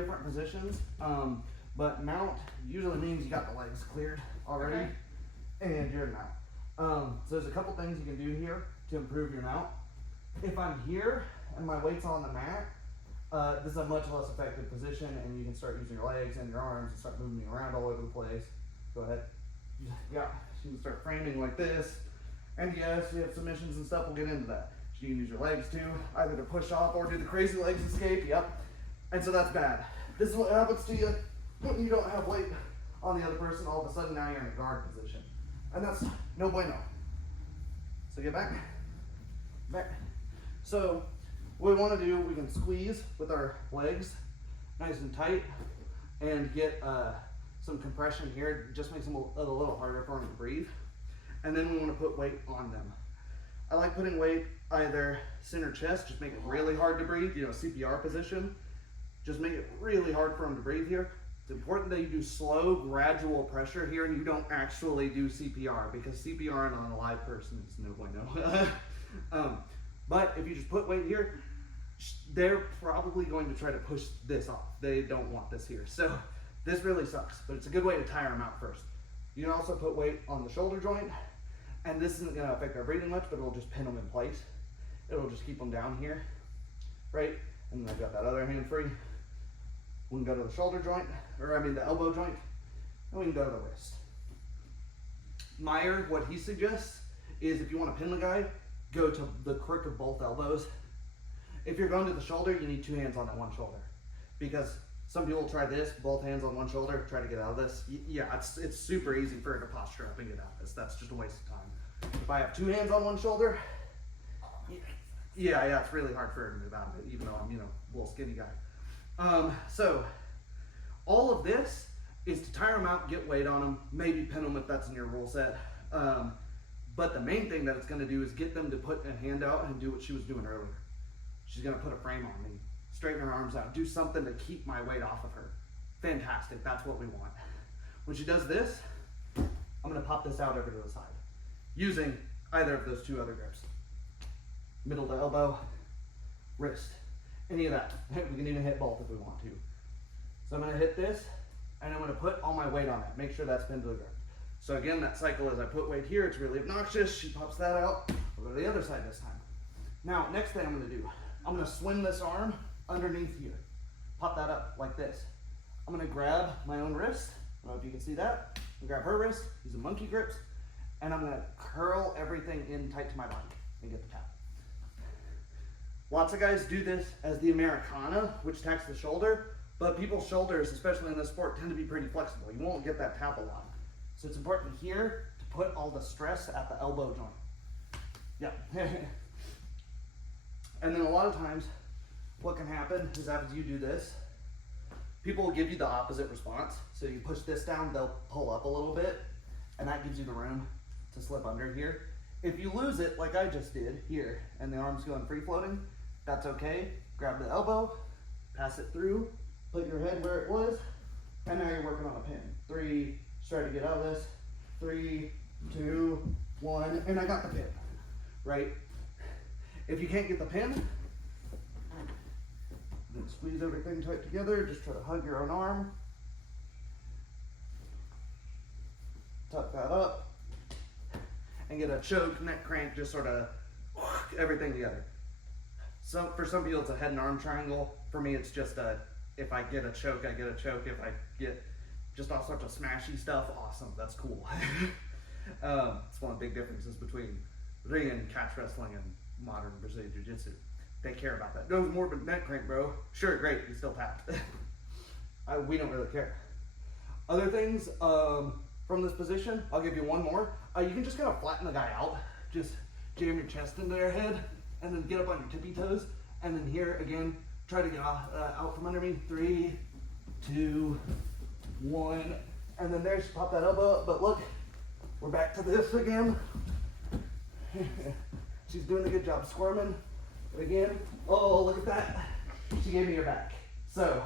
different positions, but mount usually means you got the legs cleared already, and you're in mount. So there's a couple things you can do here to improve your mount. If I'm here and my weight's on the mat, this is a much less effective position, and you can start using your legs and your arms and start moving around all over the place. Go ahead. Yeah, you can start framing like this. And yes, we have submissions and stuff, we'll get into that. You can use your legs too, either to push off or do the crazy legs escape, yep. And so that's bad. This is what happens to you when you don't have weight on the other person. All of a sudden now you're in a guard position. And that's no bueno. So get back, back. So what we want to do, we can squeeze with our legs nice and tight and get some compression here. It just makes them a little harder for them to breathe. And then we want to put weight on them. I like putting weight either center chest, just make it really hard to breathe, you know, CPR position. Just make it really hard for them to breathe here. It's important that you do slow, gradual pressure here and you don't actually do CPR, because CPR on a live person is no bueno. But if you just put weight here, they're probably going to try to push this off. They don't want this here. So this really sucks, but it's a good way to tire them out first. You can also put weight on the shoulder joint, and this isn't gonna affect our breathing much, but it'll just pin them in place. It'll just keep them down here, right? And then I've got that other hand free. We can go to the shoulder joint, or I mean the elbow joint, and we can go to the wrist. Meyer, what he suggests is if you want to pin the guy, go to the crook of both elbows. If you're going to the shoulder, you need two hands on that one shoulder, because some people try this, both hands on one shoulder, try to get out of this. Yeah, it's super easy for her to posture up and get out of this. That's just a waste of time. If I have two hands on one shoulder, yeah, it's really hard for her to move out of it, even though I'm, you know, a little skinny guy. So all of this is to tire them out, get weight on them, maybe pin them if that's in your rule set. But the main thing that it's going to do is get them to put a hand out and do what she was doing earlier. She's going to put a frame on me, straighten her arms out, do something to keep my weight off of her. Fantastic, that's what we want. When she does this, I'm going to pop this out over to the side using either of those two other grips. Middle to elbow, wrist, any of that. We can even hit both if we want to. So I'm going to hit this, and I'm going to put all my weight on it. Make sure that's pinned to the ground. So again, that cycle is I put weight here, it's really obnoxious. She pops that out. We'll go to the other side this time. Now, next thing I'm going to do, I'm going to swing this arm underneath here. Pop that up like this. I'm going to grab my own wrist. I don't know if you can see that. Grab her wrist, use a monkey grips, and I'm going to curl everything in tight to my body and get the tap. Lots of guys do this as the Americana, which tacks the shoulder, but people's shoulders, especially in this sport, tend to be pretty flexible. You won't get that tap a lot. So it's important here to put all the stress at the elbow joint. Yeah. And then a lot of times, what can happen is after you do this, people will give you the opposite response. So you push this down, they'll pull up a little bit, and that gives you the room to slip under here. If you lose it, like I just did here, and the arm's going free floating, that's okay. Grab the elbow, pass it through, put your head where it was, and now you're working on a pin. 3, try to get out of this. 3, 2, 1, and I got the pin, right? If you can't get the pin, then squeeze everything tight together. Just try to hug your own arm. Tuck that up. And get a choke, neck crank, just sort of everything together. So for some people it's a head and arm triangle. For me it's just a, if I get a choke, I get a choke. If I get just all sorts of smashy stuff, awesome, that's cool. It's one of the big differences between ring and catch wrestling and modern Brazilian Jiu-Jitsu. They care about that. No, more but neck crank, bro. Sure, great, you still tapped. We don't really care. Other things from this position, I'll give you one more. You can just kind of flatten the guy out. Just jam your chest into their head and then get up on your tippy toes. And then here again, try to get out from under me. 3, 2, 1. And then there, just pop that elbow up. But look, we're back to this again. She's doing a good job squirming. But again, oh, look at that. She gave me her back. So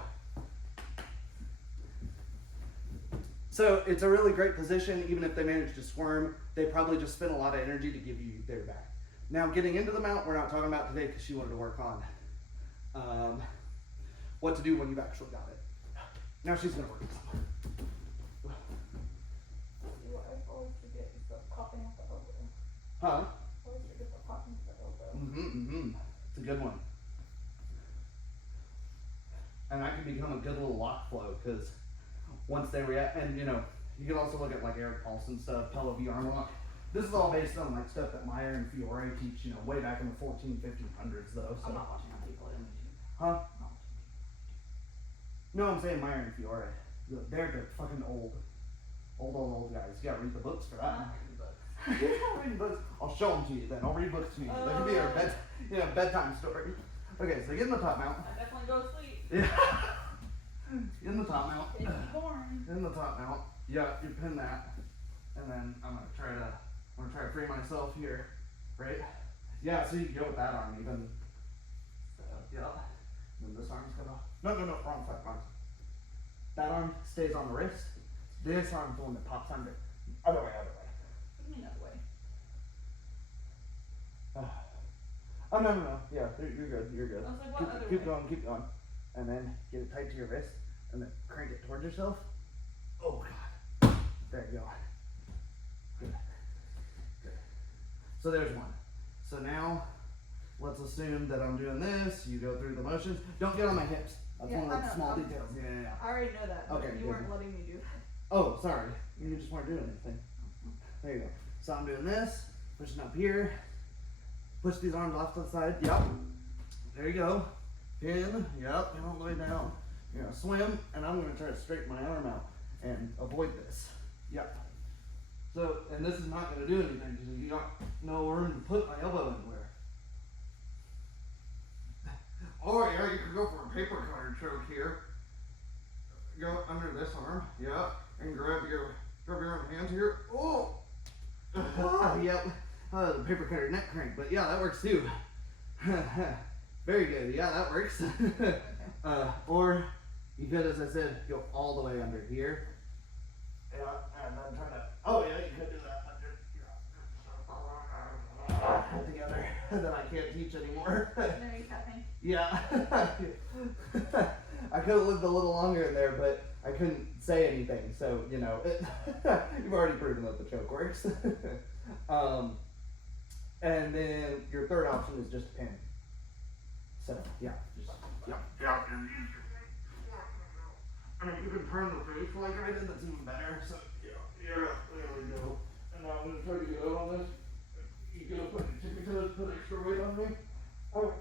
it's a really great position. Even if they manage to squirm, they probably just spend a lot of energy to give you their back. Now getting into the mount, we're not talking about today because she wanted to work on what to do when you've actually got it. Now she's gonna work some. See what I always forget is the popping at the elbow. Huh? I always forget the popping at the elbow. It's a good one. And that can become a good little lock flow because once they react, and you know, you can also look at like Eric Paulson stuff, Pello V arm lock. This is all based on like stuff that Meyer and Fiore teach, you know, way back in the 1500s though. So. I'm not watching how people on YouTube. Huh? I'm not watching. No, I'm saying Meyer and Fiore. They're fucking old guys. You gotta read the books for that. You gotta read books. I'll show them to you then. I'll read books to you. They can be our bedtime story. Okay, so get in the top mount. I definitely go to sleep. Yeah. Get in the top mount. It'd be boring. In the top mount. Yeah, you pin that. And then I'm gonna try to free myself here. Right? Yeah, so you can go with that arm even. So yeah. And then this arm's gonna no, wrong side, wrong side. That arm stays on the wrist. This arm's the one that pops under. Other way. What do you mean that way? Oh no. Yeah, you're good. I was like, what other Keep way? keep going. And then get it tight to your wrist and then crank it towards yourself. Oh god. There you go. Good. So there's one. So now let's assume that I'm doing this. You go through the motions. Don't get on my hips. That's Yeah, one of I the know. small details. Yeah. I already know that, but Okay, you good. weren't letting me do that. Oh, sorry. You just weren't doing anything. There you go. So I'm doing this, pushing up here. Push these arms off to the side. Yep. There you go. Pin. Yep. And all the way down. You're gonna swim, and I'm gonna try to straighten my arm out and avoid this. Yep. So, and this is not gonna do anything because you got no room to put my elbow anywhere. Oh yeah, you could go for a paper cutter choke here. Go under this arm. Yep. And grab your own hands here. Oh. Yep. The paper cutter neck crank, but yeah, that works too. Very good. Yeah, that works. Or you could, as I said, go all the way under here. Yeah, and then try to. Oh yeah, you could do that under. Together, and then I can't teach anymore. No, you tapping. Yeah. I could have lived a little longer in there, but I couldn't say anything. So you know, you've already proven that the choke works. And then your third option is just pin. So yeah, just yeah. And if you can turn the face like I did, that's even better. So yeah, there we go. And now I'm gonna try to get out on this. You gonna put your tippy toes, put extra weight on me. Oh,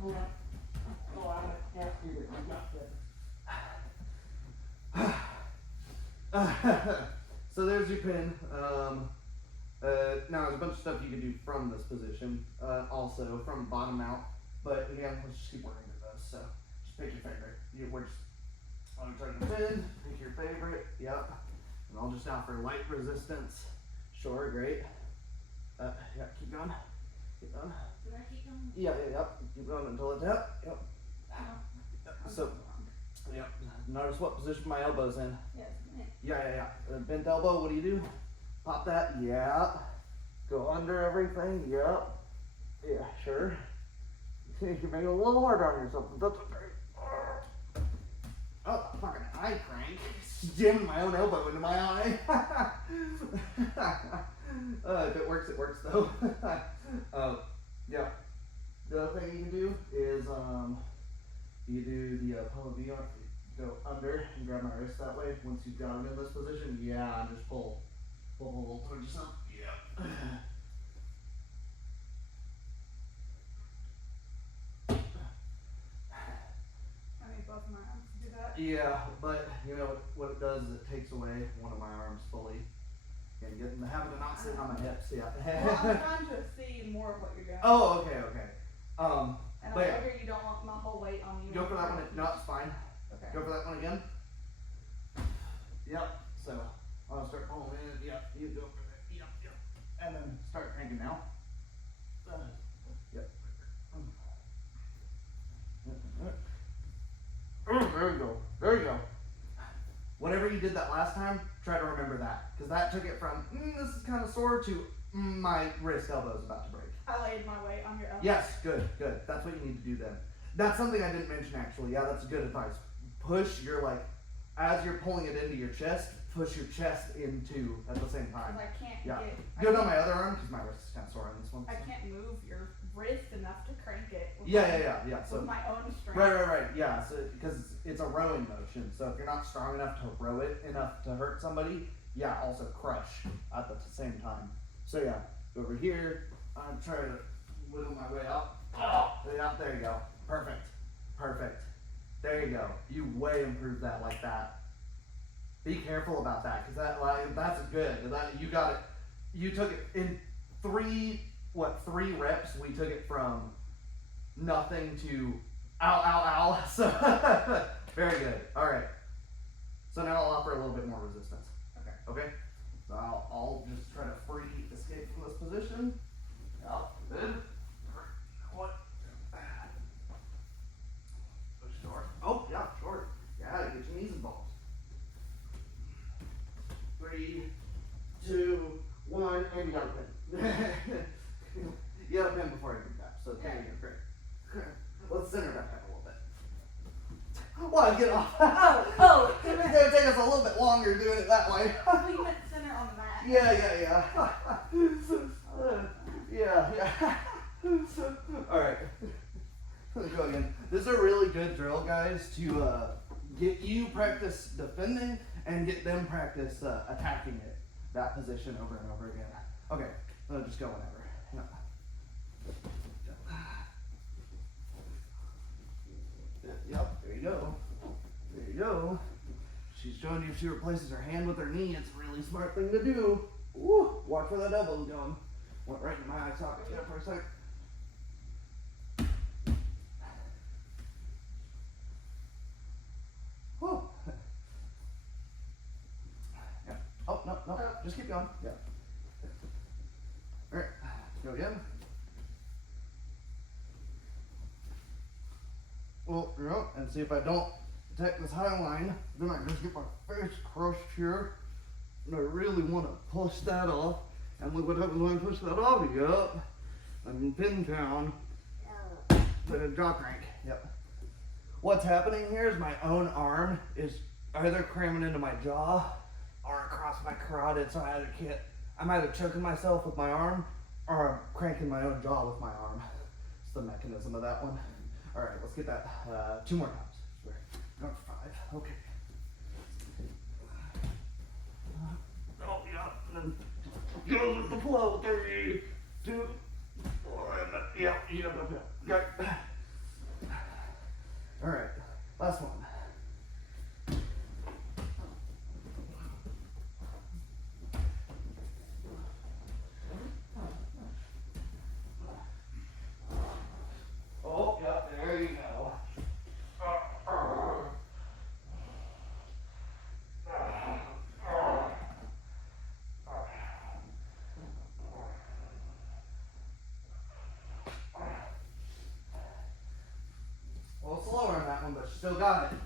hold on. Yeah, you got this. So there's your pin. Now there's a bunch of stuff you can do from this position, also from bottom out. But again, let's just keep working with those. So just pick your favorite. We're just I'm trying to pin. Pick your favorite. Yep. And I'll just now for light resistance. Sure, great. Yeah, keep going. Keep going. Did I keep going? Yeah. Keep going until it's out. Yep. So, yep. Notice what position my elbow's in. Yes. Yeah. Bent elbow, what do you do? Pop that, yeah. Go under everything, yep. Yeah, sure. You can make it a little harder on yourself, but that's okay. Oh, fucking eye crank. Jamming my own elbow into my eye. If it works, it works though. Yeah. The other thing you can do is, you do the Pello V arm. Go under and grab my wrist that way. Once you've got it in this position, yeah, just pull towards yourself. Yeah. I need both of my arms to do that. Yeah, but you know what it does is it takes away one of my arms fully. And getting the habit of not sitting on my hips. Yeah. Well, I'm trying to see more of what you're doing. Oh, okay. And But I yeah. figure you don't want my whole weight on you. Go for that one. No, it's fine. Okay. Go for that one again. Yep. So I'll start pulling in. Yep. You go for that. Yep. And then start cranking now. Yep. There you go. Whatever you did that last time, try to remember that. Because that took it from, this is kind of sore to, my wrist elbow is about to break. I laid my weight on your elbow. Yes, good. That's what you need to do then. That's something I didn't mention actually. Yeah, that's good advice. push your like, as you're pulling it into your chest, push your chest into at the same time. Cause I can't Yeah. get. Do it on my other arm because my wrist is kind of sore on this one. I can't move your wrist enough to crank it. With Yeah. So With my own strength. right. Yeah. So because it's a rowing motion, so if you're not strong enough to row it enough to hurt somebody, yeah, also crush at the same time. So yeah, over here, I'm trying to wiggle my way up. Oh, yeah, there you go. Perfect. There you go. You way improved that like that. Be careful about that, because that's good. You got it. You took it in three reps. We took it from nothing to ow. So very good. All right. So now I'll offer a little bit more resistance. Okay. So I'll just try to free escape from this position. Yeah. Good. What? Short. Oh yeah, short. Yeah, get your knees involved. 3, 2, 1, and you got a pin. You got a pin before you do that, so there you go, great. Let's center that back a little bit. Well, get off. Oh. It's gonna take us a little bit longer doing it that way. Oh, you meant center on the mat. Yeah. Alright. Let's go again. This is a really good drill, guys, to get you practice defending and get them practice attacking it, that position over and over again. Okay, just go whenever. Yep, there you go. She's showing you if she replaces her hand with her knee. It's a really smart thing to do. Ooh, watch where that elbow's going. Went right into my eye socket there for a sec. Whew. Yeah. Oh, no. Just keep going. Yeah. Alright, go again. Well, and see if I don't attack this high line, then I just get my face crushed here. And I really want to push that off. And look what happens when I push that off. Yep. I'm in pin down. The jaw crank. Yep. What's happening here is my own arm is either cramming into my jaw or across my carotid, so I'm either choking myself with my arm or I'm cranking my own jaw with my arm. It's the mechanism of that one. All right, let's get that 2 more times. We're going for 5. Okay. Oh yeah, and then go with the flow. 3, 2, 4, and yeah. Okay. All right, last one. Oh, yeah, there you go. Well, slower on that one, but you still got it.